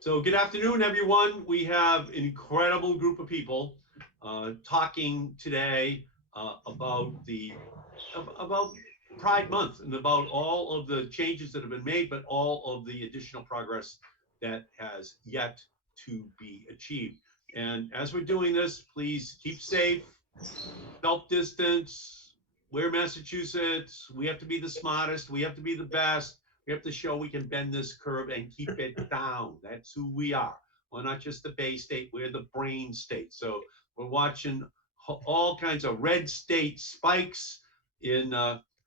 So good afternoon, everyone. We have an incredible group of people talking today about Pride Month and about all of the changes that have been made, but all of the additional progress that has yet to be achieved. And as we're doing this, please keep safe, self-distance, we're Massachusetts, we have to be the smartest, we have to be the best. We have to show we can bend this curve and keep it down. That's who we are. We're not just the Bay State, we're the brain state. So we're watching all kinds of red state spikes in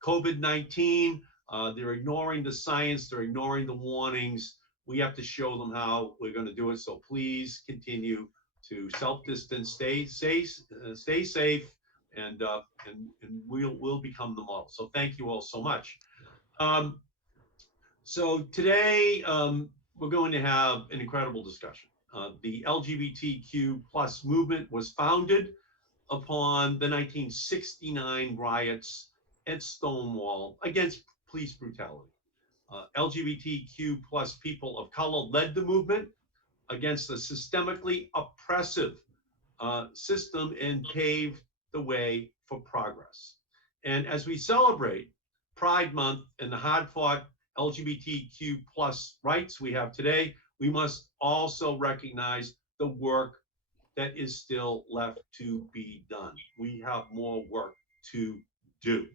COVID-19. They're ignoring the science, they're ignoring the warnings. We have to show them how we're gonna do it. So please continue to self-distance, stay safe, and we'll become the model. So thank you all so much. So today, we're going to have an incredible discussion. The LGBTQ plus movement was founded upon the 1969 riots at Stonewall against police brutality. LGBTQ plus people of color led the movement against the systemically oppressive system and paved the way for progress. And as we celebrate Pride Month and the hard-fought LGBTQ plus rights we have today, we must also recognize the work that is still left to be done. We have more work to do.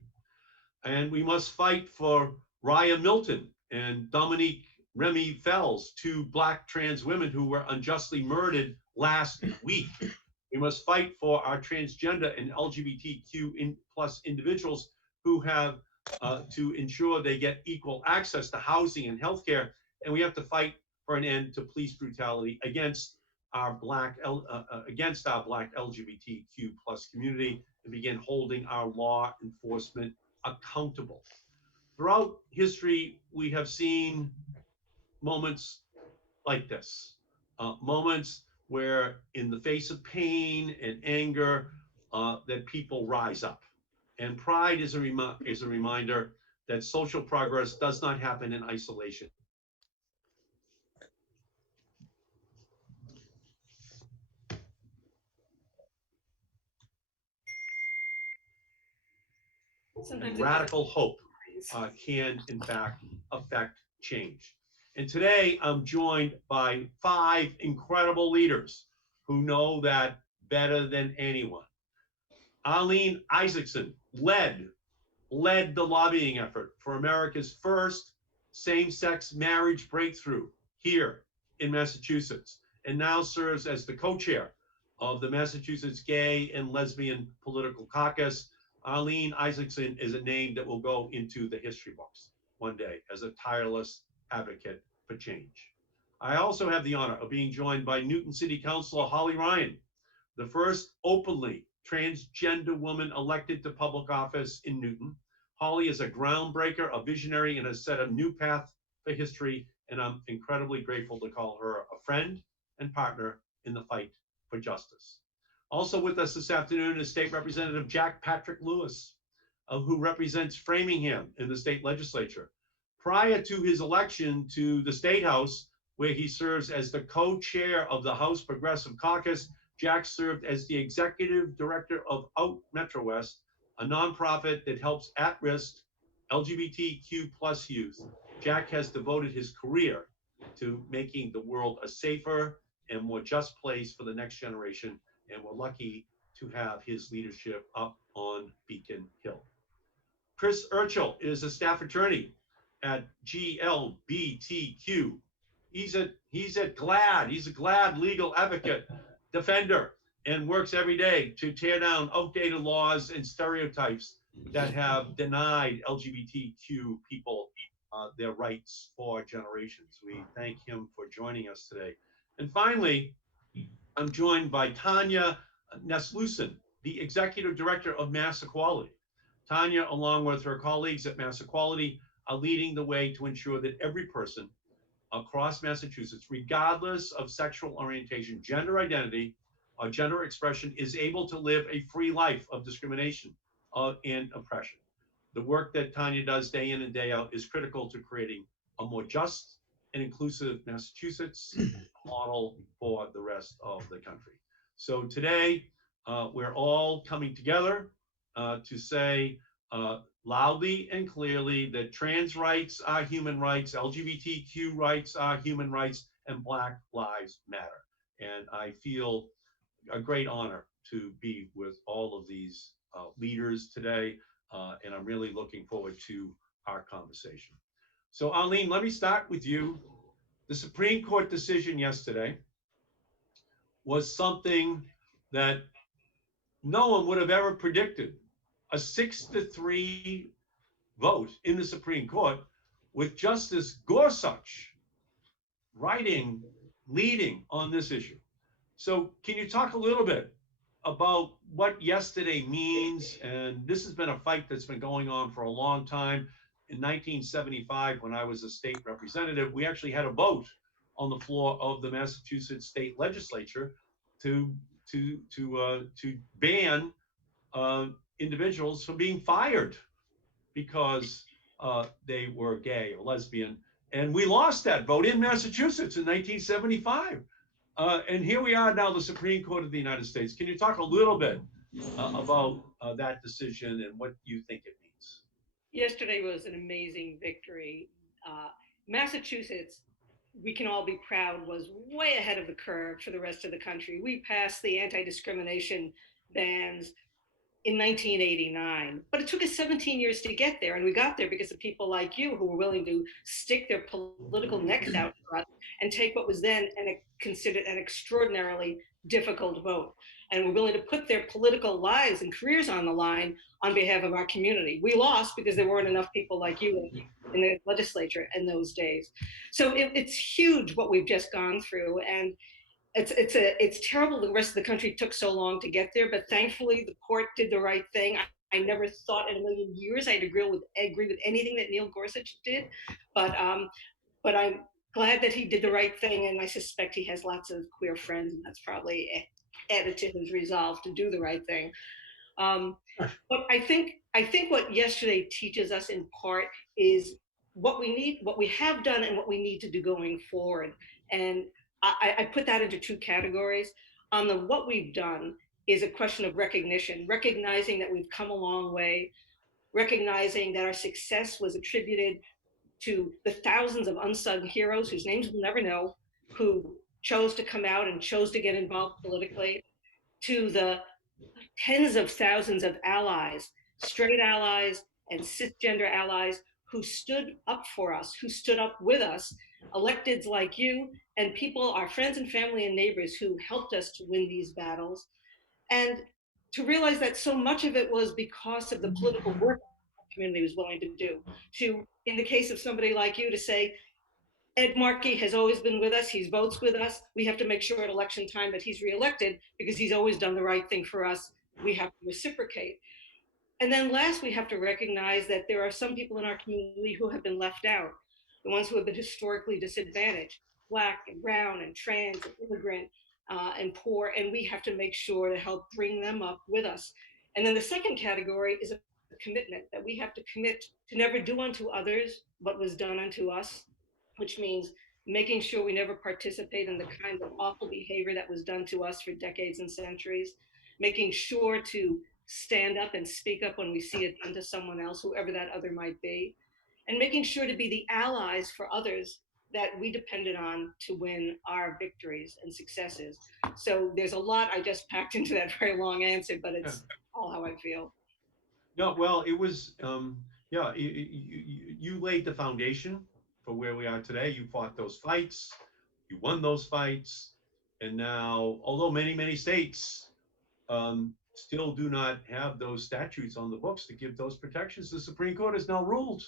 And we must fight for Raya Milton and Dominique Remy Fells, two Black trans women who were unjustly murdered last week. We must fight for our transgender and LGBTQ plus individuals who have to ensure they get equal access to housing and healthcare. And we have to fight for an end to police brutality against our Black LGBTQ plus community and begin holding our law enforcement accountable. Throughout history, we have seen moments like this, moments where in the face of pain and anger, that people rise up. And Pride is a reminder that social progress does not happen in isolation. And radical hope can, in fact, affect change. And today I'm joined by 5 incredible leaders who know that better than anyone. Arline Isaacson led the lobbying effort for America's first same-sex marriage breakthrough here in Massachusetts, and now serves as the co-chair of the Massachusetts Gay and Lesbian Political Caucus. Arline Isaacson is a name that will go into the history books one day as a tireless advocate for change. I also have the honor of being joined by Newton City Councilor Holly Ryan, the first openly transgender woman elected to public office in Newton. Holly is a groundbreaker, a visionary, and has set a new path for history, and I'm incredibly grateful to call her a friend and partner in the fight for justice. Also with us this afternoon is State Representative Jack Patrick Lewis, who represents Framingham in the state legislature. Prior to his election to the State House, where he serves as the co-chair of the House Progressive Caucus, Jack served as the executive director of Out Metro West, a nonprofit that helps at-risk LGBTQ plus youth. Jack has devoted his career to making the world a safer and more just place for the next generation. And we're lucky to have his leadership up on Beacon Hill. Chris Erchull is a staff attorney at GLBTQ. He's a GLAD. He's a GLAD legal advocate, defender, and works every day to tear down outdated laws and stereotypes that have denied LGBTQ people their rights for generations. We thank him for joining us today. And finally, I'm joined by Tanya Neslusan, the Executive Director of Mass Equality. Tanya, along with her colleagues at Mass Equality, are leading the way to ensure that every person across Massachusetts, regardless of sexual orientation, gender identity, or gender expression, is able to live a free life of discrimination and oppression. The work that Tanya does day in and day out is critical to creating a more just and inclusive Massachusetts model for the rest of the country. So today, we're all coming together to say loudly and clearly that trans rights are human rights, LGBTQ rights are human rights, and Black Lives Matter. And I feel a great honor to be with all of these leaders today, and I'm really looking forward to our conversation. So Arline, let me start with you. The Supreme Court decision yesterday was something that no one would have ever predicted. A 6-3 vote in the Supreme Court with Justice Gorsuch leading on this issue. So can you talk a little bit about what yesterday means? And this has been a fight that's been going on for a long time. In 1975, when I was a state representative, we actually had a vote on the floor of the Massachusetts state legislature to ban individuals from being fired because they were gay or lesbian. And we lost that vote in Massachusetts in 1975. And here we are now, the Supreme Court of the United States. Can you talk a little bit about that decision and what you think it means? Yesterday was an amazing victory. Massachusetts, we can all be proud, was way ahead of the curve for the rest of the country. We passed the anti-discrimination bans in 1989, but it took us 17 years to get there, and we got there because of people like you who were willing to stick their political necks out for us and take what was then considered an extraordinarily difficult vote, and were willing to put their political lives and careers on the line on behalf of our community. We lost because there weren't enough people like you in the legislature in those days. So it's huge what we've just gone through, and it's terrible the rest of the country took so long to get there, but thankfully the court did the right thing. I never thought in a million years I'd agree with anything that Neil Gorsuch did, but I'm glad that he did the right thing, and I suspect he has lots of queer friends, and that's probably added to his resolve to do the right thing. But I think what yesterday teaches us in part is what we need, what we have done, and what we need to do going forward. And I put that into two categories. On the what we've done is a question of recognition, recognizing that we've come a long way, recognizing that our success was attributed to the thousands of unsung heroes whose names we'll never know, who chose to come out and chose to get involved politically, to the tens of thousands of allies, straight allies and cisgender allies who stood up for us, who stood up with us, electeds like you, and people, our friends and family and neighbors who helped us to win these battles. And to realize that so much of it was because of the political work the community was willing to do. To, in the case of somebody like you, to say, Ed Markey has always been with us. He votes with us. We have to make sure at election time that he's reelected because he's always done the right thing for us. We have to reciprocate. And then last, we have to recognize that there are some people in our community who have been left out, the ones who have been historically disadvantaged, Black and brown and trans and immigrant and poor, and we have to make sure to help bring them up with us. And then the second category is a commitment that we have to commit to never do unto others what was done unto us, which means making sure we never participate in the kind of awful behavior that was done to us for decades and centuries, making sure to stand up and speak up when we see it done to someone else, whoever that other might be, and making sure to be the allies for others that we depended on to win our victories and successes. So there's a lot I just packed into that very long answer, but Yeah. it's all how I feel. No, well, it was, yeah, you laid the foundation for where we are today. You fought those fights, you won those fights, and now, although many states still do not have those statutes on the books to give those protections, the Supreme Court has now ruled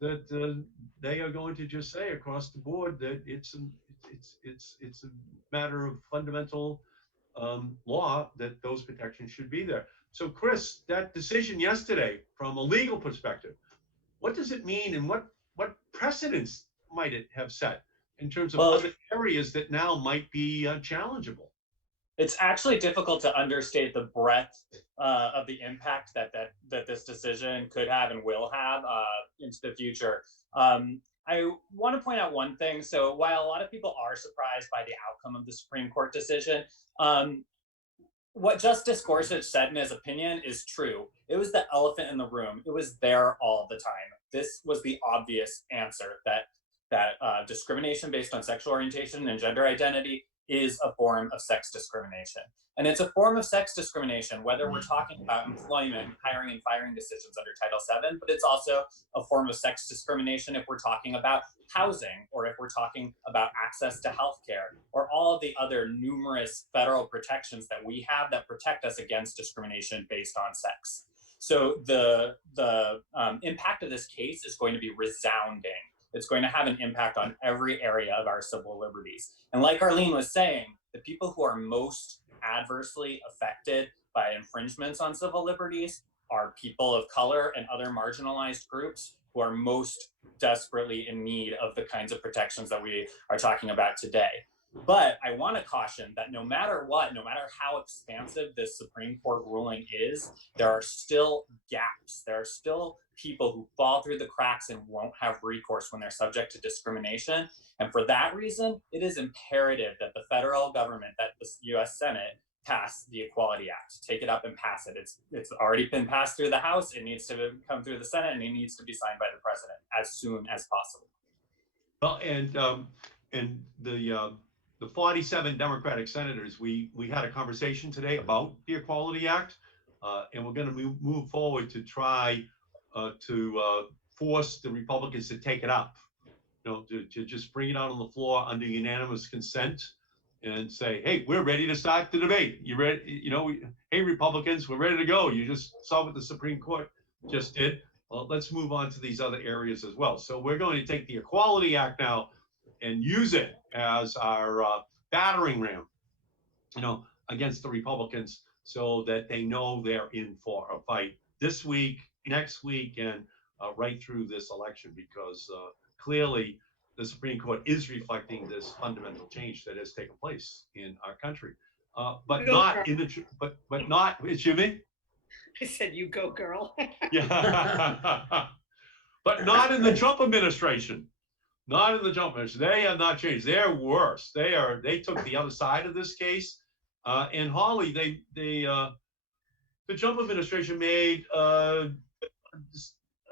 that they are going to just say across the board that it's a matter of fundamental law that those protections should be there. So, Chris, that decision yesterday, from a legal perspective, what does it mean, and what precedents might it have set in terms of Well, other areas that now might be challengeable? it's actually difficult to understate the breadth of the impact that this decision could have and will have into the future. I want to point out one thing. So while a lot of people are surprised by the outcome of the Supreme Court decision, what Justice Gorsuch said in his opinion is true. It was the elephant in the room. It was there all the time. This was the obvious answer that discrimination based on sexual orientation and gender identity is a form of sex discrimination. And it's a form of sex discrimination, whether we're talking about employment, hiring and firing decisions under Title VII, but it's also a form of sex discrimination if we're talking about housing, or if we're talking about access to healthcare, or all of the other numerous federal protections that we have that protect us against discrimination based on sex. So the impact of this case is going to be resounding. It's going to have an impact on every area of our civil liberties. And like Arline was saying, the people who are most adversely affected by infringements on civil liberties are people of color and other marginalized groups who are most desperately in need of the kinds of protections that we are talking about today. But I want to caution that no matter what, no matter how expansive this Supreme Court ruling is, there are still gaps. There are still people who fall through the cracks and won't have recourse when they're subject to discrimination. And for that reason, it is imperative that the federal government, that the US Senate, pass the Equality Act, take it up and pass it. It's already been passed through the House. It needs to come through the Senate, and it needs to be signed by the president as soon as possible. Well, and the 47 Democratic senators, we had a conversation today about the Equality Act, and we're going to move forward to try to force the Republicans to take it up, to just bring it out on the floor under unanimous consent and say, hey, we're ready to start the debate. You ready? Hey, Republicans, we're ready to go. You just saw what the Supreme Court just did. Well, let's move on to these other areas as well. So we're going to take the Equality Act now and use it as our battering ram, against the Republicans, so that they know they're in for a fight this week, next week, and right through this election, because clearly the Supreme Court is reflecting this fundamental change that has taken place in our country, but not in the but not. Excuse me. I said, "You go, girl." Yeah, but not in the Trump administration. Not in the Trump administration. They have not changed. They're worse. They took the other side of this case, and Holly, the Trump administration made a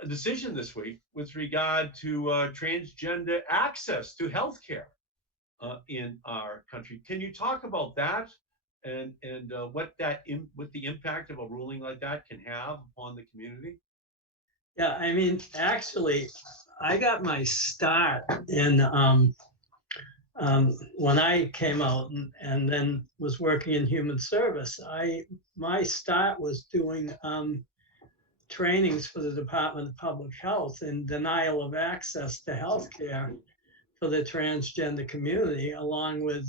decision this week with regard to transgender access to health care in our country. Can you talk about that, and what the impact of a ruling like that can have on the community? Yeah, I mean, actually, I got my start in when I came out and then was working in human service. My start was doing trainings for the Department of Public Health in denial of access to healthcare for the transgender community, along with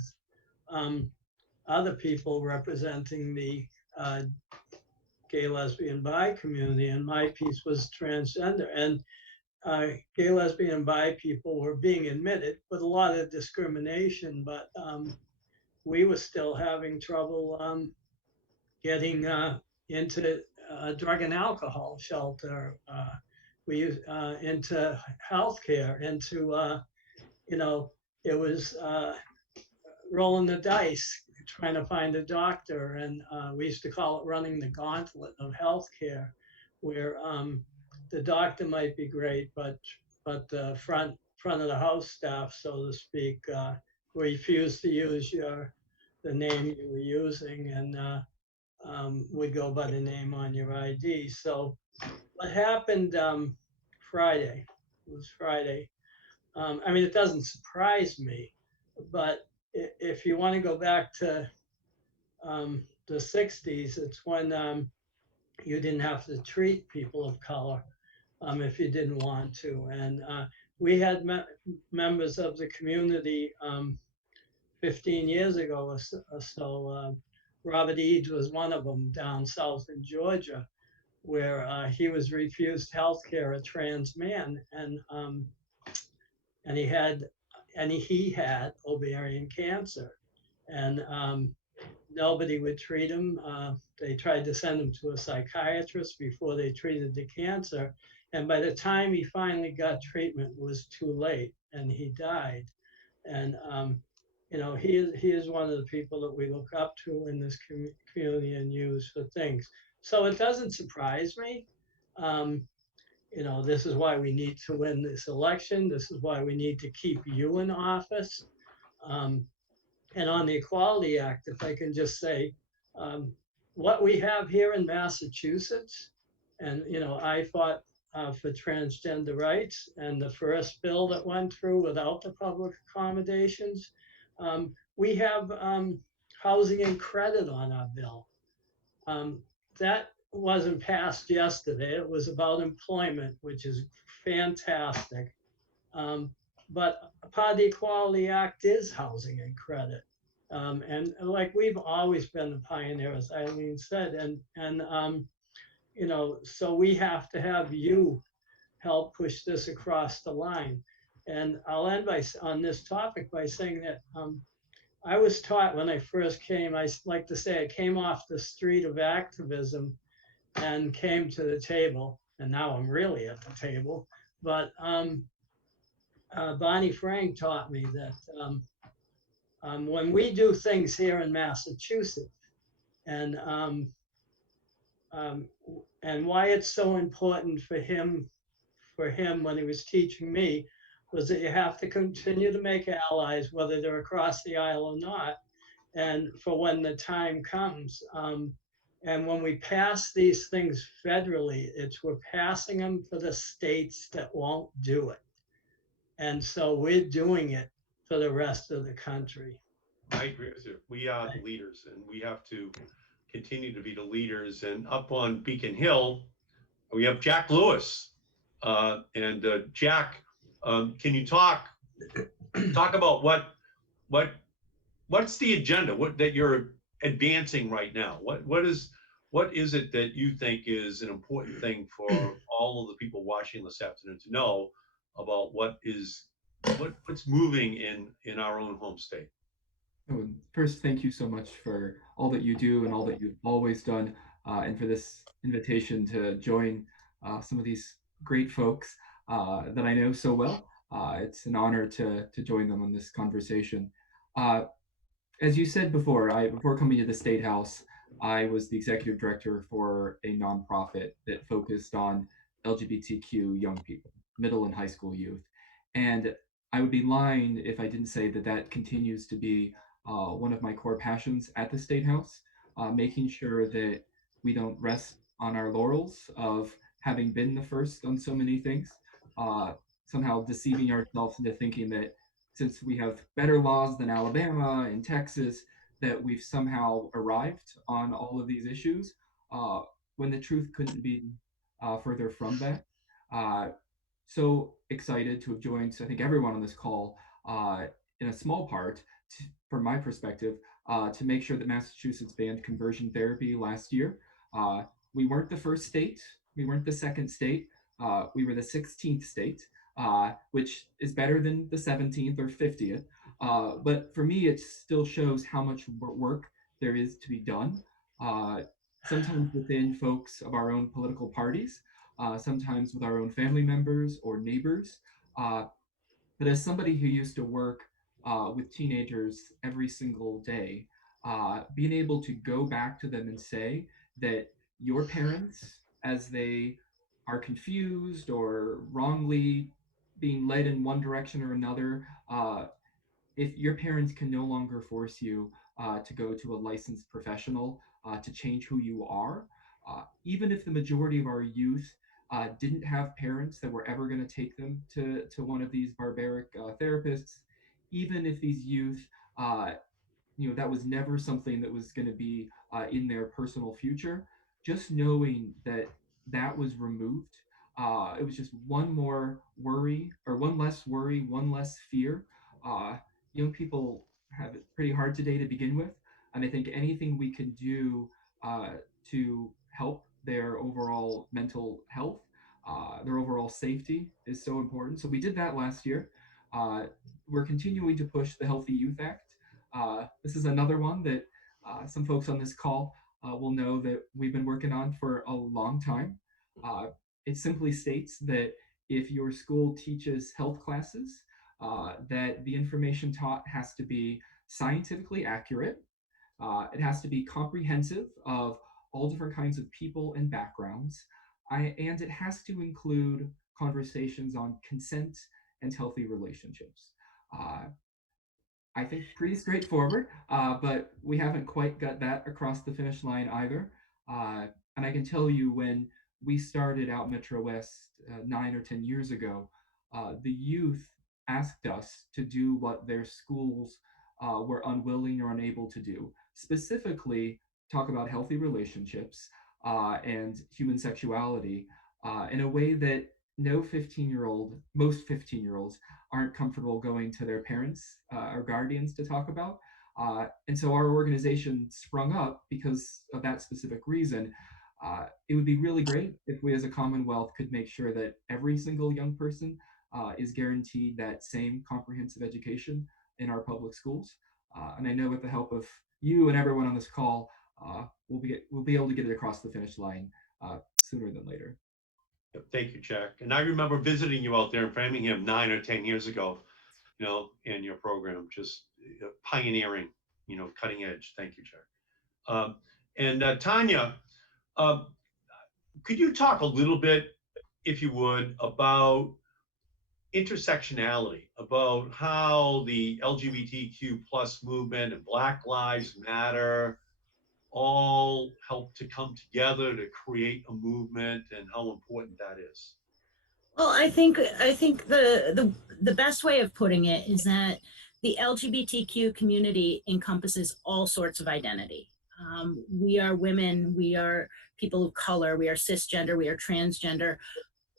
other people representing the gay, lesbian, bi community. And my piece was transgender. And gay, lesbian, bi people were being admitted with a lot of discrimination, but we were still having trouble getting into drug and alcohol shelter. We into healthcare, into it was rolling the dice, trying to find a doctor, and we used to call it running the gauntlet of healthcare, where the doctor might be great, but the front of the house staff, so to speak, refused to use the name you were using, and would go by the name on your ID. So what happened Friday? It was Friday. I mean, it doesn't surprise me, but if you want to go back to the 60s, it's when you didn't have to treat people of color if you didn't want to. And we had members of the community 15 years ago or so. Robert Eads was one of them down south in Georgia, where he was refused health care, a trans man, and he had ovarian cancer, and nobody would treat him. They tried to send him to a psychiatrist before they treated the cancer, and by the time he finally got treatment, it was too late, and he died. And he is one of the people that we look up to in this community and use for things. So it doesn't surprise me. This is why we need to win this election. This is why we need to keep you in office. And on the Equality Act, if I can just say, what we have here in Massachusetts, and I fought for transgender rights, and the first bill that went through without the public accommodations, we have housing and credit on our bill. That wasn't passed yesterday. It was about employment, which is fantastic. But part of the Equality Act is housing and credit. And like we've always been the pioneer, as Arline said, and so we have to have you help push this across the line. And I'll end on this topic by saying that I was taught when I first came, I like to say I came off the street of activism and came to the table, and now I'm really at the table. But Bonnie Frank taught me that when we do things here in Massachusetts, and why it's so important for him when he was teaching me, was that you have to continue to make allies, whether they're across the aisle or not, and for when the time comes. And when we pass these things federally, we're passing them for the states that won't do it. And so we're doing it for the rest of the country. I agree with you. We are the leaders, and we have to continue to be the leaders. And up on Beacon Hill, we have Jack Lewis. Jack, can you talk about what's the agenda that you're advancing right now? What is it that you think is an important thing for all of the people watching this afternoon to know about what's moving in our own home state? First, thank you so much for all that you do and all that you've always done, and for this invitation to join some of these great folks that I know so well. It's an honor to join them on this conversation. As you said before, before coming to the State House, I was the executive director for a nonprofit that focused on LGBTQ young people, middle and high school youth. And I would be lying if I didn't say that that continues to be one of my core passions at the State House, making sure that we don't rest on our laurels of having been the first on so many things, somehow deceiving ourselves into thinking that since we have better laws than Alabama and Texas, that we've somehow arrived on all of these issues, when the truth couldn't be further from that. So excited to have joined, I think, everyone on this call in a small part, from my perspective, to make sure that Massachusetts banned conversion therapy last year. We weren't the first state, we weren't the second state, we were the 16th state, which is better than the 17th or 50th. But for me, it still shows how much work there is to be done, sometimes within folks of our own political parties, sometimes with our own family members or neighbors. But as somebody who used to work with teenagers every single day, being able to go back to them and say that your parents, as they are confused or wrongly being led in one direction or another. If your parents can no longer force you to go to a licensed professional to change who you are, even if the majority of our youth didn't have parents that were ever going to take them to one of these barbaric therapists, even if these youth, that was never something that was going to be in their personal future, just knowing that that was removed, it was just one more worry, or one less worry, one less fear. uh, Young people have it pretty hard today to begin with, and I think anything we can do uh, to help their overall mental health, their overall safety, is so important. So we did that last year. uh, we're continuing to push the Healthy Youth Act. This is another one that some folks on this call will know that we've been working on for a long time. uh, it simply states that if your school teaches health classes, that the information taught has to be scientifically accurate. It has to be comprehensive of all different kinds of people and backgrounds. And it has to include conversations on consent and healthy relationships. Uh, I think pretty straightforward, but we haven't quite got that across the finish line either. And I can tell you, when we started out Metro West 9 or 10 years ago, the youth asked us to do what their schools were unwilling or unable to do, specifically talk about healthy relationships and human sexuality in a way that most 15-year-olds aren't comfortable going to their parents or guardians to talk about. And so our organization sprung up because of that specific reason. It would be really great if we as a Commonwealth could make sure that every single young person is guaranteed that same comprehensive education in our public schools. And I know with the help of you and everyone on this call, we'll be able to get it across the finish line sooner than later. Thank you, Jack. And I remember visiting you out there in Framingham 9 or 10 years ago, in your program, just pioneering, cutting edge. Thank you, Jack. And Tanya, uh, could you talk a little bit, if you would, about intersectionality, about how the LGBTQ plus movement and Black Lives Matter all help to come together to create a movement, and how important that is? Well, I think the best way of putting it is that the LGBTQ community encompasses all sorts of identity. We are women, we are people of color, we are cisgender, we are transgender,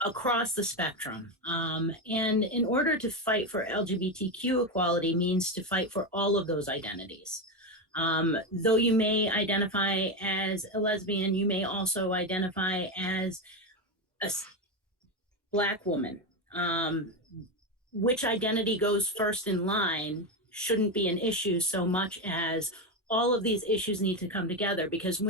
across the spectrum. And in order to fight for LGBTQ equality means to fight for all of those identities. Though you may identify as a lesbian, you may also identify as a Black woman. Which identity goes first in line shouldn't be an issue so much as all of these issues need to come together, because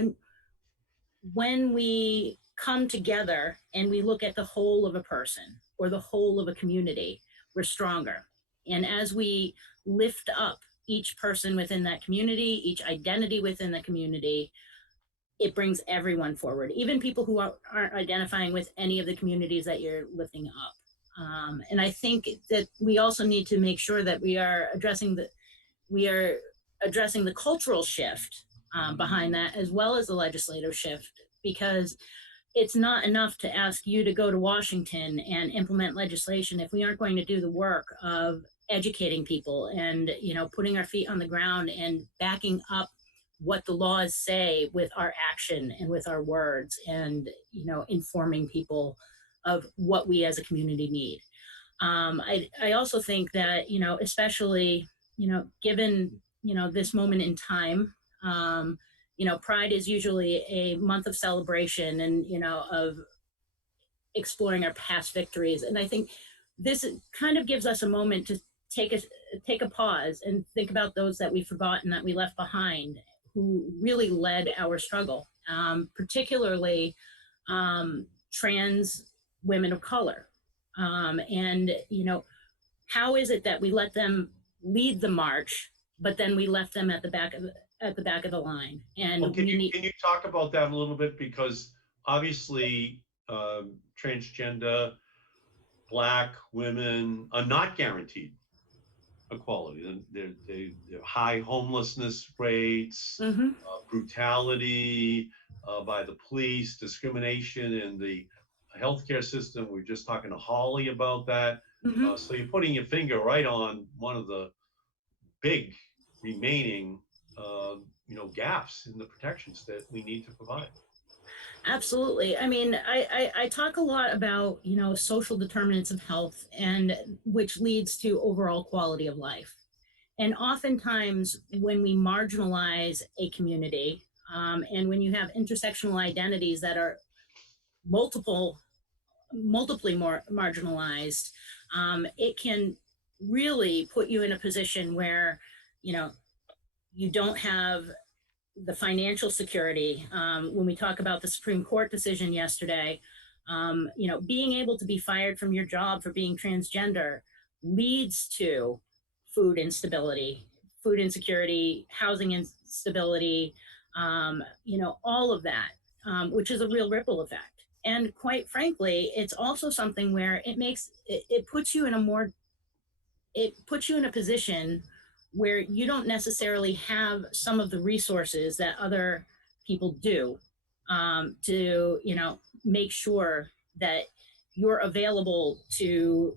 when we come together and we look at the whole of a person or the whole of a community, we're stronger. And as we lift up each person within that community, each identity within the community, it brings everyone forward, even people who aren't identifying with any of the communities that you're lifting up. And I think that we also need to make sure that we are addressing the cultural shift behind that, as well as the legislative shift, because it's not enough to ask you to go to Washington and implement legislation if we aren't going to do the work of educating people and putting our feet on the ground and backing up what the laws say with our action and with our words, and informing people of what we as a community need. I also think that especially given this moment in time, Pride is usually a month of celebration and of exploring our past victories, and I think this kind of gives us a moment to take a pause and think about those that we've forgotten, that we left behind, who really led our struggle, particularly trans women of color. And how is it that we let them lead the march, but then we left them at the back of the line? And well, can you talk about that a little bit? Because obviously, transgender, Black women are not guaranteed equality. They're high homelessness rates, Mm-hmm. brutality by the police, discrimination in the healthcare system. We were just talking to Holly about that. Mm-hmm. So you're putting your finger right on one of the big remaining, gaps in the protections that we need to provide. Absolutely. I mean, I talk a lot about, social determinants of health, and which leads to overall quality of life. And oftentimes when we marginalize a community, and when you have intersectional identities that are multiply more marginalized, it can really put you in a position where, you know, you don't have the financial security. When we talk about the Supreme Court decision yesterday, being able to be fired from your job for being transgender leads to food instability, food insecurity, housing instability, all of that, which is a real ripple effect. And quite frankly, it's also something where it puts you in a position where you don't necessarily have some of the resources that other people do, to make sure that you're available to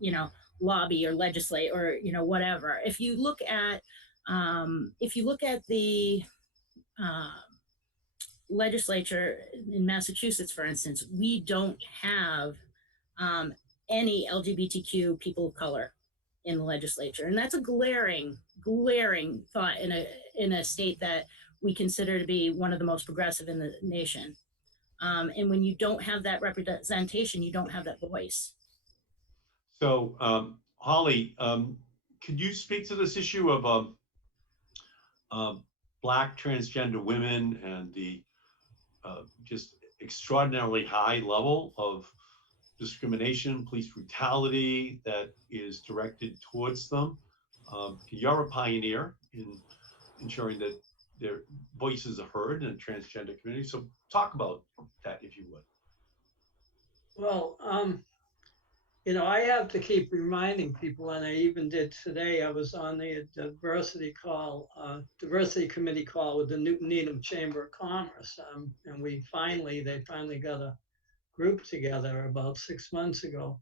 lobby or legislate or whatever. If you look at the uh, legislature in Massachusetts, for instance, we don't have um, any LGBTQ people of color in the legislature, and that's a glaring thought in a state that we consider to be one of the most progressive in the nation. And when you don't have that representation, you don't have that voice. So, Holly, could you speak to this issue of Black transgender women and the just extraordinarily high level of discrimination, police brutality that is directed towards them? You're a pioneer in ensuring that their voices are heard in the transgender community. So talk about that, if you would. Well, I have to keep reminding people, and I even did today. I was on the diversity committee call with the Newton Needham Chamber of Commerce, and they finally got a group together about 6 months ago,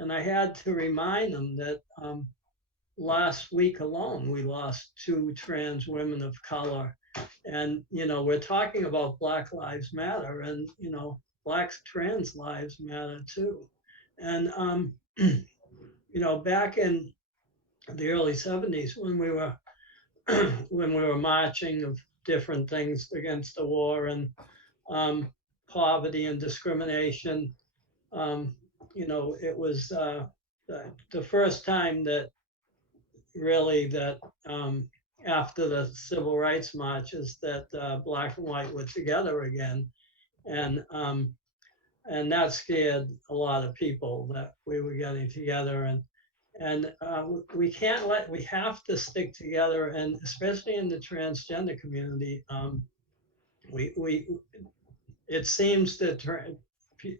and I had to remind them that last week alone we lost 2 trans women of color, and we're talking about Black Lives Matter, and Black trans lives matter too. And back in the early 70s when we were marching of different things against the war and poverty and discrimination, it was the first time that really that after the civil rights marches that Black and white were together again, and that scared a lot of people that we were getting together, and we have to stick together, and especially in the transgender community, it seems that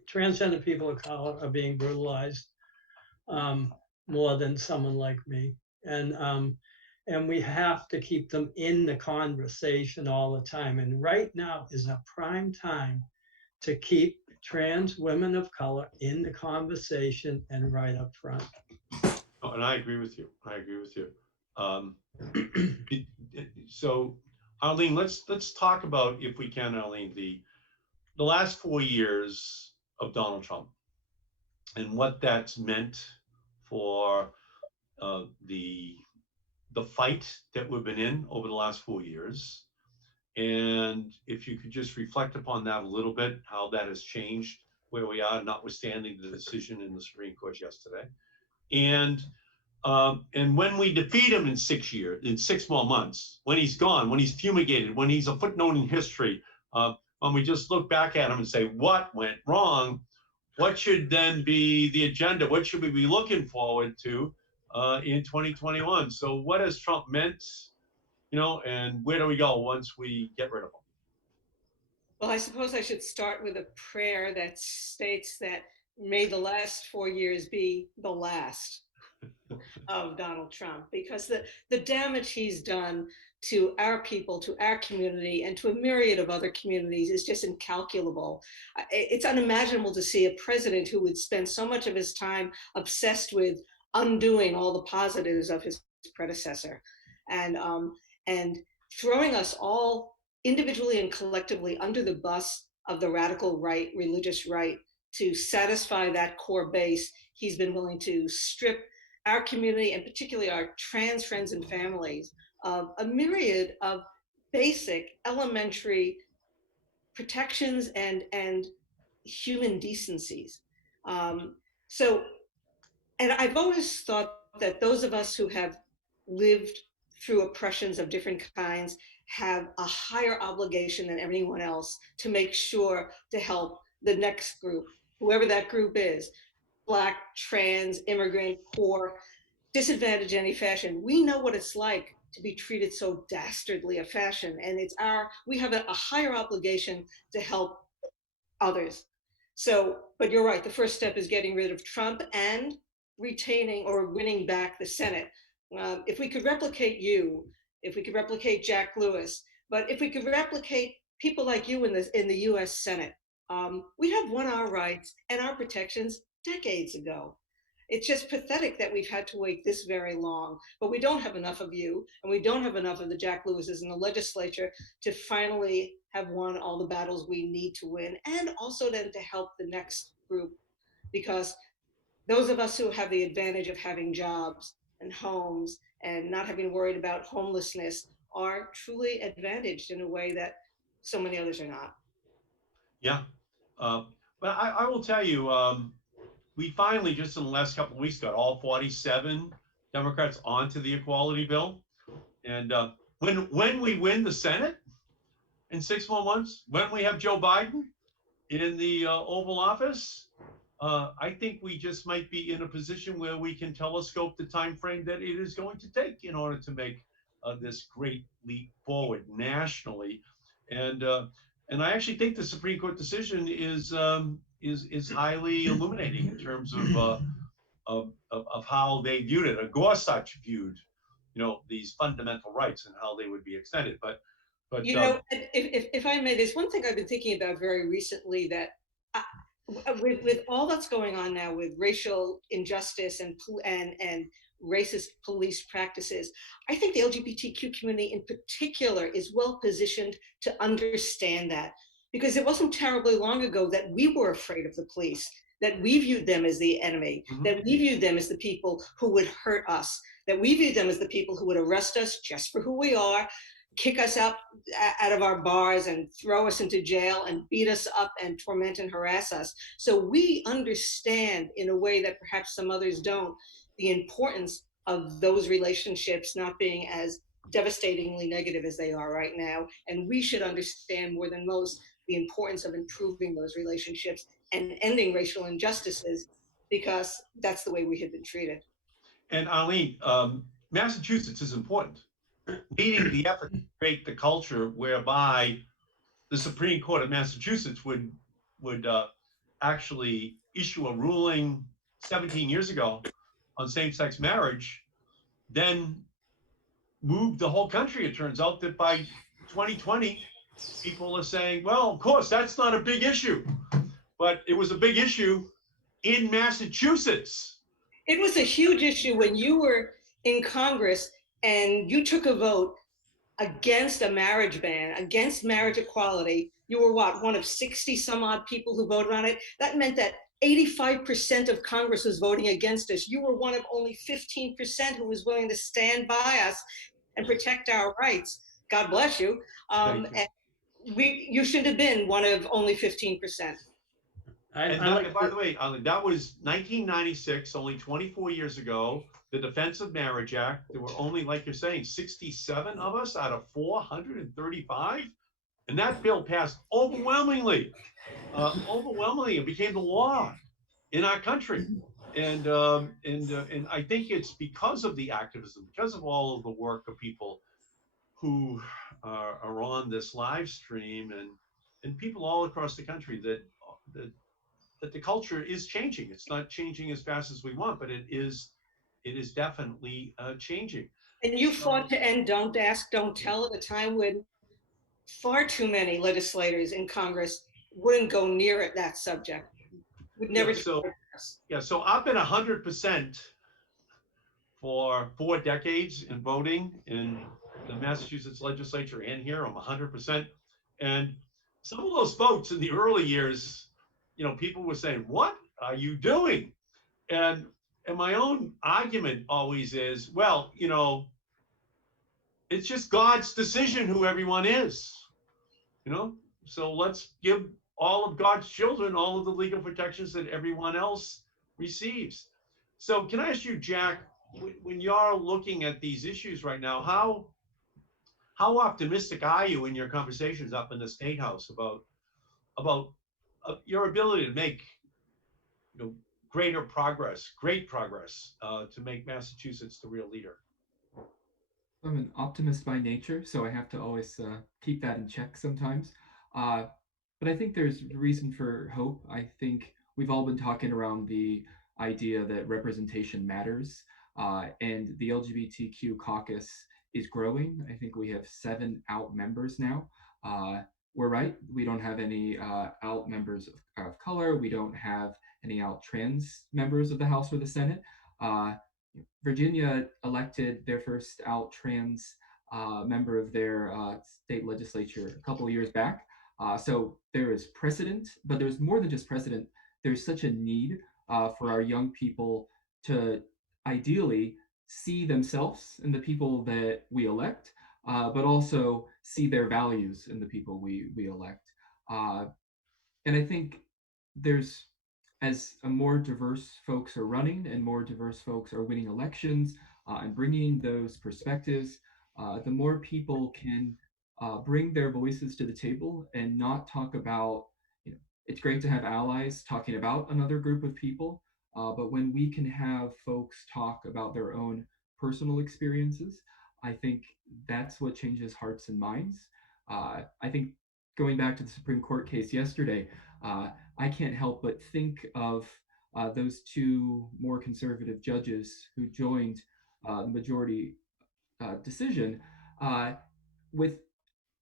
transgender people of color are being brutalized more than someone like me, and we have to keep them in the conversation all the time. And right now is a prime time to keep trans women of color in the conversation and right up front. Oh, and I agree with you. So, Arline, let's talk about, if we can, Arline, the last 4 years of Donald Trump and what that's meant for the fight that we've been in over the last 4 years. And if you could just reflect upon that a little bit, how that has changed where we are, notwithstanding the decision in the Supreme Court yesterday. And when we defeat him in 6 more months, when he's gone, when he's fumigated, when he's a footnote in history, when we just look back at him and say, what went wrong? What should then be the agenda? What should we be looking forward to in 2021? So what has Trump meant, and where do we go once we get rid of him? Well, I suppose I should start with a prayer that states that may the last 4 years be the last of Donald Trump, because the damage he's done to our people, to our community, and to a myriad of other communities is just incalculable. It's unimaginable to see a president who would spend so much of his time obsessed with undoing all the positives of his predecessor, and and throwing us all individually and collectively under the bus of the radical right, religious right, to satisfy that core base. He's been willing to strip our community, and particularly our trans friends and families, of a myriad of basic elementary protections and human decencies. So, and I've always thought that those of us who have lived through oppressions of different kinds have a higher obligation than anyone else to make sure to help the next group, whoever that group is, Black, trans, immigrant, poor, disadvantaged in any fashion. We know what it's like to be treated so dastardly a fashion, and we have a higher obligation to help others. So, but you're right, the first step is getting rid of Trump and retaining or winning back the Senate. If we could replicate you, if we could replicate Jack Lewis, but if we could replicate people like you in the US Senate, we have won our rights and our protections decades ago. It's just pathetic that we've had to wait this very long, but we don't have enough of you, and we don't have enough of the Jack Lewises in the legislature to finally have won all the battles we need to win, and also then to help the next group, because those of us who have the advantage of having jobs and homes and not having worried about homelessness are truly advantaged in a way that so many others are not. Yeah. Uh, but I will tell you, we finally, just in the last couple of weeks, got all 47 Democrats onto the equality bill. And when we win the Senate in 6 more months, when we have Joe Biden in the Oval Office, I think we just might be in a position where we can telescope the time frame that it is going to take in order to make this great leap forward nationally. And I actually think the Supreme Court decision is highly illuminating in terms of how they viewed it. Gorsuch viewed, these fundamental rights and how they would be extended. But if I may, there's one thing I've been thinking about very recently that. With all that's going on now with racial injustice and racist police practices, I think the LGBTQ community in particular is well positioned to understand that, because it wasn't terribly long ago that we were afraid of the police, that we viewed them as the enemy, that we viewed them as the people who would hurt us, that we viewed them as the people who would arrest us just for who we are, kick us out of our bars and throw us into jail and beat us up and torment and harass us. So we understand in a way that perhaps some others don't, the importance of those relationships not being as devastatingly negative as they are right now. And we should understand more than most the importance of improving those relationships and ending racial injustices, because that's the way we have been treated. And Arline, Massachusetts is important, leading the effort to create the culture whereby the Supreme Court of Massachusetts would actually issue a ruling 17 years ago on same-sex marriage, then moved the whole country. It turns out that by 2020, people are saying, well, of course, that's not a big issue, but it was a big issue in Massachusetts. It was a huge issue when you were in Congress and you took a vote against a marriage ban, against marriage equality. You were what, one of 60 some odd people who voted on it? That meant that 85% of Congress was voting against us. You were one of only 15% who was willing to stand by us and protect our rights. God bless you. And you should have been one of only 15%. By the way, that was 1996, only 24 years ago. The Defense of Marriage Act. There were only, like you're saying, 67 of us out of 435, and that bill passed overwhelmingly. It became the law in our country. And I think it's because of the activism, because of all of the work of people who are on this live stream, and people all across the country that that the culture is changing. It's not changing as fast as we want, but it is definitely changing. And you So, fought to end Don't Ask, Don't Tell at a time when far too many legislators in Congress wouldn't go near it, that subject. Would never yeah, so try this. yeah, so I've been 100% for 4 decades in voting in the Massachusetts legislature and here. I'm 100%. And some of those votes in the early years, people were saying, "What are you doing?" And my own argument always is, well, it's just God's decision who everyone is, you know. So let's give all of God's children all of the legal protections that everyone else receives. So can I ask you, Jack, when you're looking at these issues right now, how optimistic are you in your conversations up in the state house about your ability to make great progress to make Massachusetts the real leader? I'm an optimist by nature, so I have to always keep that in check sometimes. Uh, but I think there's reason for hope. I think we've all been talking around the idea that representation matters, and the LGBTQ caucus is growing. I think we have 7 out members now. Uh, we're right. We don't have any out members of color. We don't have any out trans members of the House or the Senate. Uh, Virginia elected their first out trans member of their state legislature a couple of years back. So there is precedent, but there's more than just precedent. There's such a need for our young people to ideally see themselves in the people that we elect, but also see their values in the people we elect. Uh, and I think there's as a more diverse folks are running and more diverse folks are winning elections and bringing those perspectives, the more people can bring their voices to the table and not talk about, it's great to have allies talking about another group of people, but when we can have folks talk about their own personal experiences, I think that's what changes hearts and minds. I think going back to the Supreme Court case yesterday, uh, I can't help but think of those 2 more conservative judges who joined the majority decision uh, with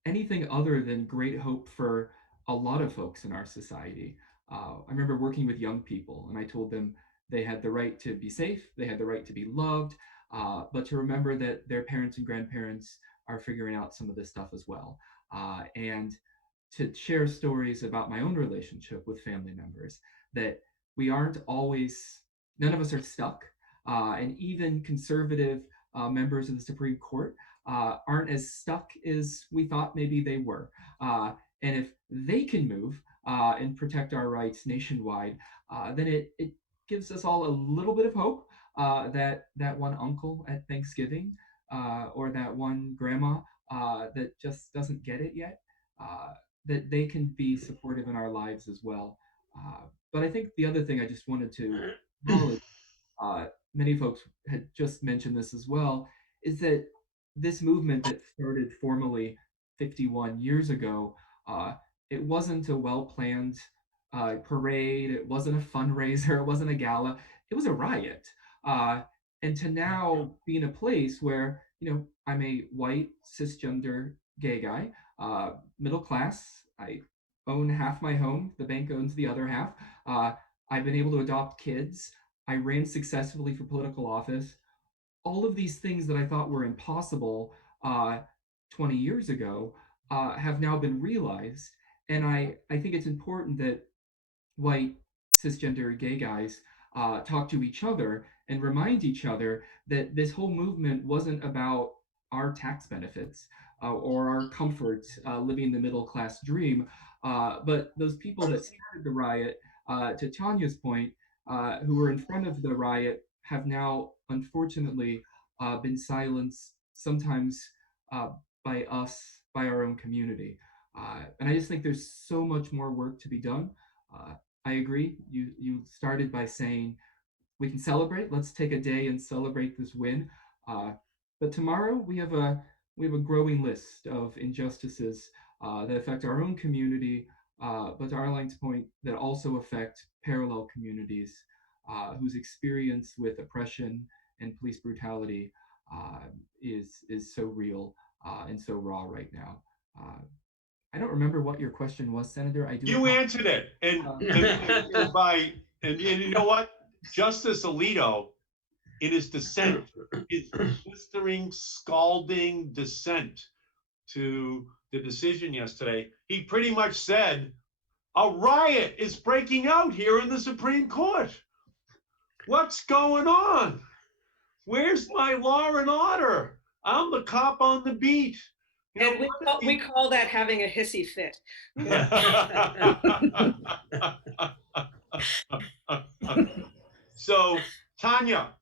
anything other than great hope for a lot of folks in our society. I remember working with young people, and I told them they had the right to be safe, they had the right to be loved, but to remember that their parents and grandparents are figuring out some of this stuff as well. And to share stories about my own relationship with family members, that we aren't always, none of us are stuck. And even conservative members of the Supreme Court aren't as stuck as we thought maybe they were. And if they can move and protect our rights nationwide, then it gives us all a little bit of hope that that one uncle at Thanksgiving or that one grandma that just doesn't get it yet, uh, that they can be supportive in our lives as well. But I think the other thing I just wanted to acknowledge, uh, many folks had just mentioned this as well, is that this movement that started formally 51 years ago, it wasn't a well planned parade, it wasn't a fundraiser, it wasn't a gala, it was a riot. Uh, and to now be in a place where, I'm a white, cisgender gay guy, middle class, I own half my home, the bank owns the other half. Uh, I've been able to adopt kids. I ran successfully for political office. All of these things that I thought were impossible 20 years ago have now been realized. And I think it's important that white cisgender gay guys talk to each other and remind each other that this whole movement wasn't about our tax benefits or our comfort living the middle class dream, but those people that started the riot, to Tanya's point, who were in front of the riot, have now unfortunately been silenced, sometimes uh, by us, by our own community. And I just think there's so much more work to be done. Uh, I agree. You started by saying we can celebrate. Let's take a day and celebrate this win. Uh, but tomorrow we have a growing list of injustices that affect our own community, but to Arline's point, that also affect parallel communities whose experience with oppression and police brutality is so real and so raw right now. I don't remember what your question was, Senator. I do. You answered it, and you know what? Justice Alito, in his dissent, his blistering, scalding dissent to the decision yesterday, he pretty much said, a riot is breaking out here in the Supreme Court. What's going on? Where's my law and order? I'm the cop on the beat. And we call that having a hissy fit. So, Tanya,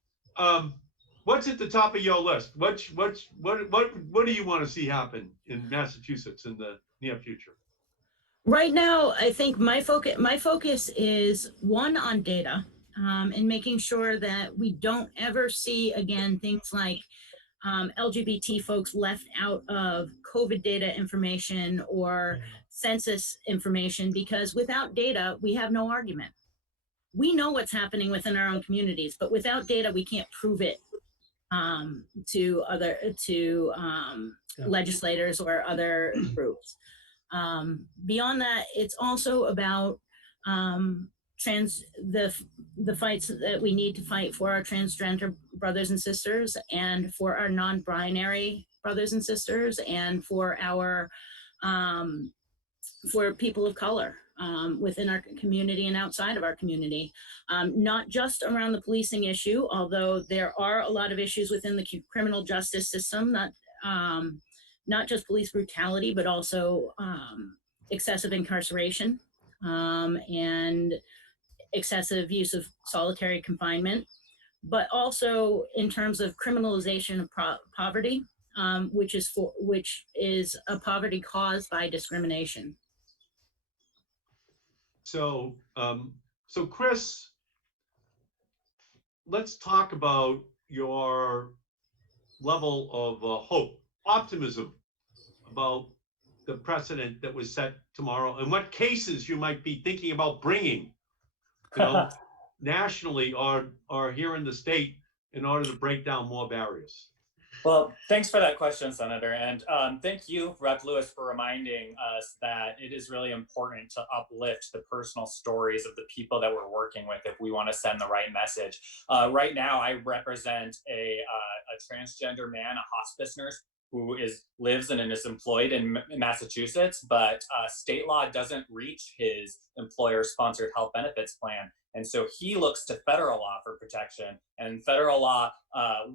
what's at the top of your list? What do you want to see happen in Massachusetts in the near future? Right now, I think my focus is one on data, and making sure that we don't ever see again things like LGBT folks left out of COVID data information or census information, because without data, we have no argument. We know what's happening within our own communities, but without data, we can't prove it to legislators or other groups. Beyond that, it's also about the fights that we need to fight for our transgender brothers and sisters, and for our non-binary brothers and sisters, and for our for people of color within our community and outside of our community. Not just around the policing issue, although there are a lot of issues within the criminal justice system, not just police brutality, but also excessive incarceration and excessive use of solitary confinement, but also in terms of criminalization of poverty, which is a poverty caused by discrimination. So, Chris, let's talk about your level of hope, optimism about the precedent that was set tomorrow, and what cases you might be thinking about bringing, nationally or here in the state, in order to break down more barriers. Well, thanks for that question, Senator. And thank you, Rep. Lewis, for reminding us that it is really important to uplift the personal stories of the people that we're working with if we want to send the right message. Right now, I represent a transgender man, a hospice nurse, who lives and is employed in Massachusetts, but state law doesn't reach his employer-sponsored health benefits plan. And so he looks to federal law for protection, and federal law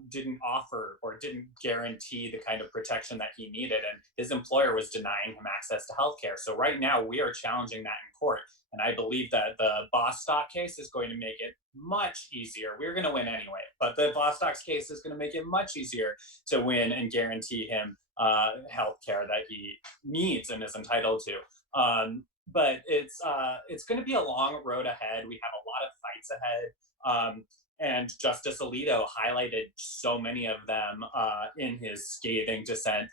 didn't offer or didn't guarantee the kind of protection that he needed, and his employer was denying him access to healthcare. So right now we are challenging that in court, and I believe that the Bostock case is going to make it much easier. We're going to win anyway, but the Bostock case is going to make it much easier to win and guarantee him healthcare that he needs and is entitled to. But it's going to be a long road ahead. We have a lot of fights ahead. And Justice Alito highlighted so many of them in his scathing dissent,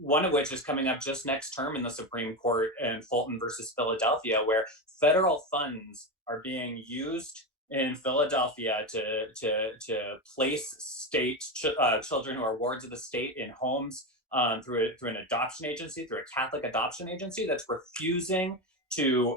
one of which is coming up just next term in the Supreme Court in Fulton versus Philadelphia, where federal funds are being used in Philadelphia to place state children who are wards of the state in homes through an adoption agency, through a Catholic adoption agency that's refusing to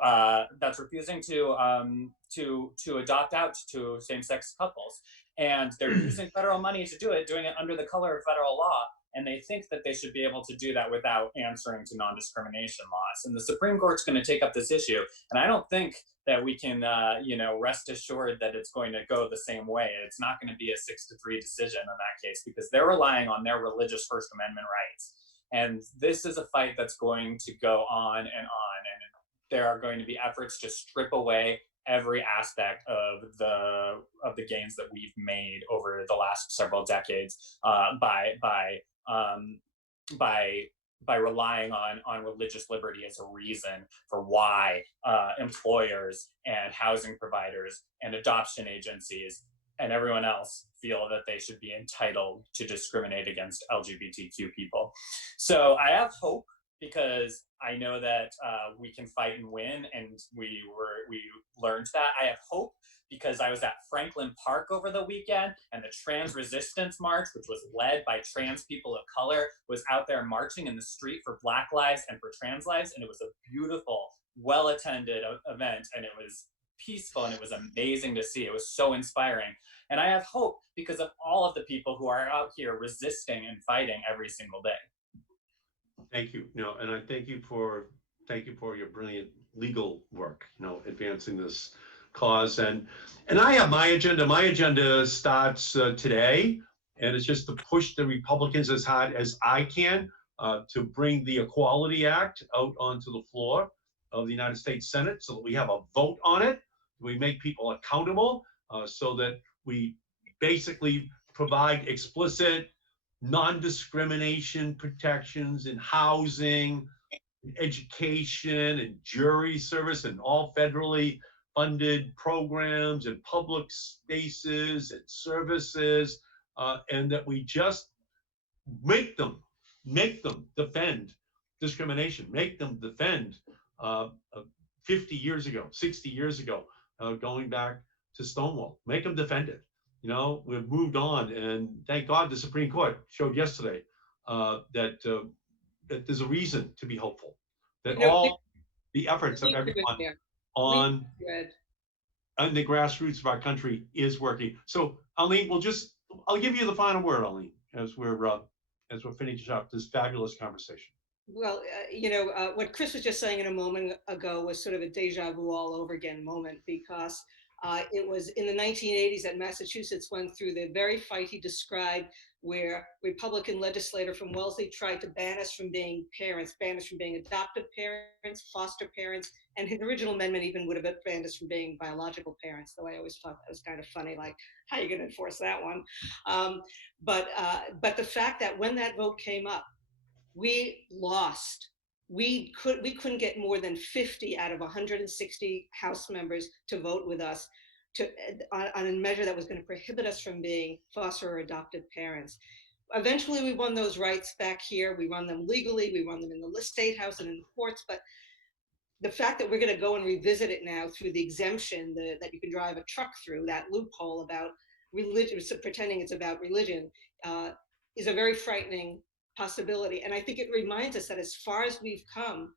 adopt out to same-sex couples, and they're using federal money to do it, doing it under the color of federal law, and they think that they should be able to do that without answering to non-discrimination laws. And the Supreme Court's going to take up this issue, and I don't think that we can, rest assured that it's going to go the same way. It's not going to be a 6-3 decision in that case, because they're relying on their religious First Amendment rights. And this is a fight that's going to go on and on. And there are going to be efforts to strip away every aspect of the gains that we've made over the last several decades by relying on religious liberty as a reason for why employers and housing providers and adoption agencies and everyone else feel that they should be entitled to discriminate against LGBTQ people. So I have hope because I know that we can fight and win, and we learned that. I have hope because I was at Franklin Park over the weekend, and the Trans Resistance March, which was led by trans people of color, was out there marching in the street for Black lives and for trans lives, and it was a beautiful, well-attended event, and it was peaceful, and it was amazing to see. It was so inspiring. And I have hope because of all of the people who are out here resisting and fighting every single day. Thank you. And I thank you for your brilliant legal work, advancing this cause. And I have my agenda. My agenda starts today, and it's just to push the Republicans as hard as I can to bring the Equality Act out onto the floor of the United States Senate so that we have a vote on it. We make people accountable so that we basically provide explicit non-discrimination protections in housing, education, and jury service, and all federally funded programs and public spaces and services, and that we just make them defend discrimination, make them defend 50 years ago, 60 years ago, going back to Stonewall, make them defend it. We've moved on, and thank God the Supreme Court showed yesterday that there's a reason to be hopeful, that all the efforts of everyone on the grassroots of our country is working. So, Arline, I'll give you the final word, Arline, as we're finishing up this fabulous conversation. Well, what Chris was just saying in a moment ago was sort of a deja vu all over again moment, because it was in the 1980s that Massachusetts went through the very fight he described, where Republican legislator from Wellesley tried to ban us from being parents, ban us from being adoptive parents, foster parents, and his original amendment even would have banned us from being biological parents, though I always thought that was kind of funny, like, how are you going to enforce that one? But the fact that when that vote came up, we lost. We couldn't get more than 50 out of 160 House members to vote with us on a measure that was going to prohibit us from being foster or adoptive parents. Eventually, we won those rights back here. We won them legally. We won them in the state house and in the courts. But the fact that we're going to go and revisit it now through the exemption that you can drive a truck through, that loophole about religion, pretending it's about religion, is a very frightening possibility. And I think it reminds us that as far as we've come,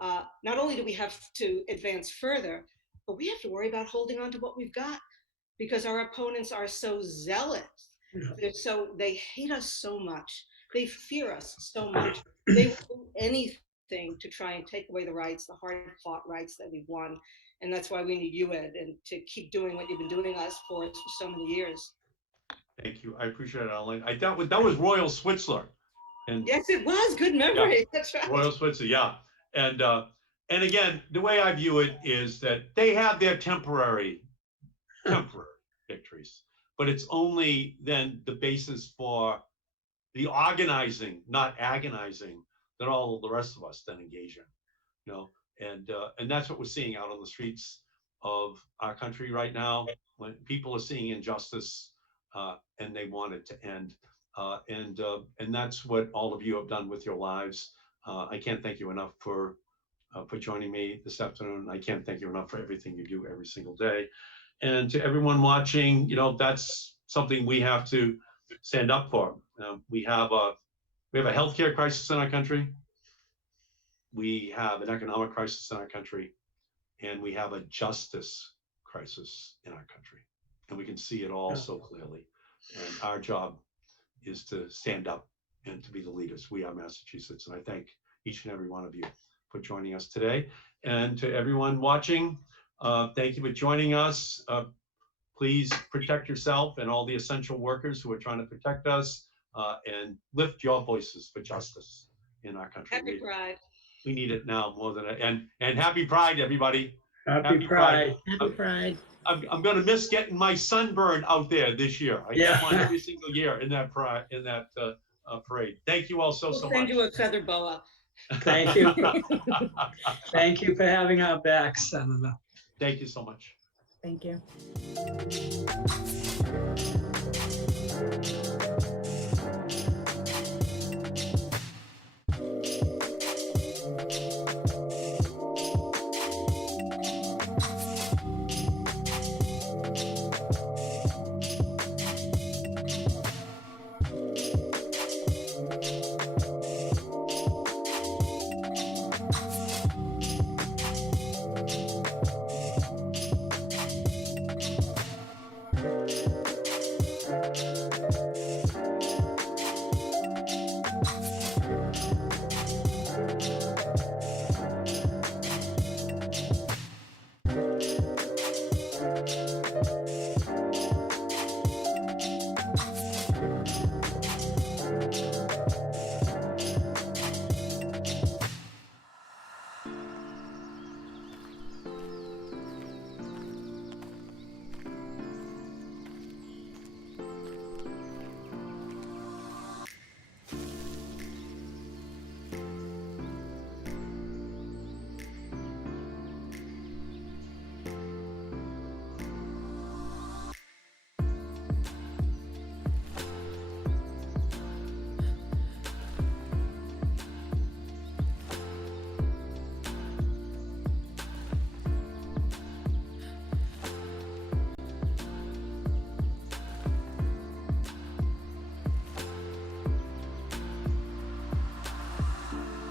not only do we have to advance further, but we have to worry about holding on to what we've got, because our opponents are so zealous. They hate us so much. They fear us so much. They will do anything to try and take away the rights, the hard-fought rights that we've won. And that's why we need you, Ed, and to keep doing what you've been doing for us for so many years. Thank you. I appreciate it, Arline. That was Royal Switzerland. And yes, it was. Good memory. Yeah, that's right. Royal Switzerland, yeah. And again, the way I view it is that they have their temporary victories, but it's only then the basis for the organizing, not agonizing, that all of the rest of us then engage in. And that's what we're seeing out on the streets of our country right now, when people are seeing injustice and they want it to end. And that's what all of you have done with your lives. I can't thank you enough for joining me this afternoon. I can't thank you enough for everything you do every single day. And to everyone watching, that's something we have to stand up for. We have a healthcare crisis in our country. We have an economic crisis in our country, and we have a justice crisis in our country. And we can see it all so clearly. And our job is to stand up and to be the leaders. We are Massachusetts, and I thank each and every one of you for joining us today. And to everyone watching, thank you for joining us. Please protect yourself and all the essential workers who are trying to protect us, and lift your voices for justice in our country. Happy Pride. We need it now more than and happy Pride, everybody. Happy Pride. Happy Pride. I'm going to miss getting my sunburn out there this year. I get one every single year in that parade. Thank you all so much. Send you a feather boa. Thank you. Thank you for having our backs, Senator. Thank you so much. Thank you.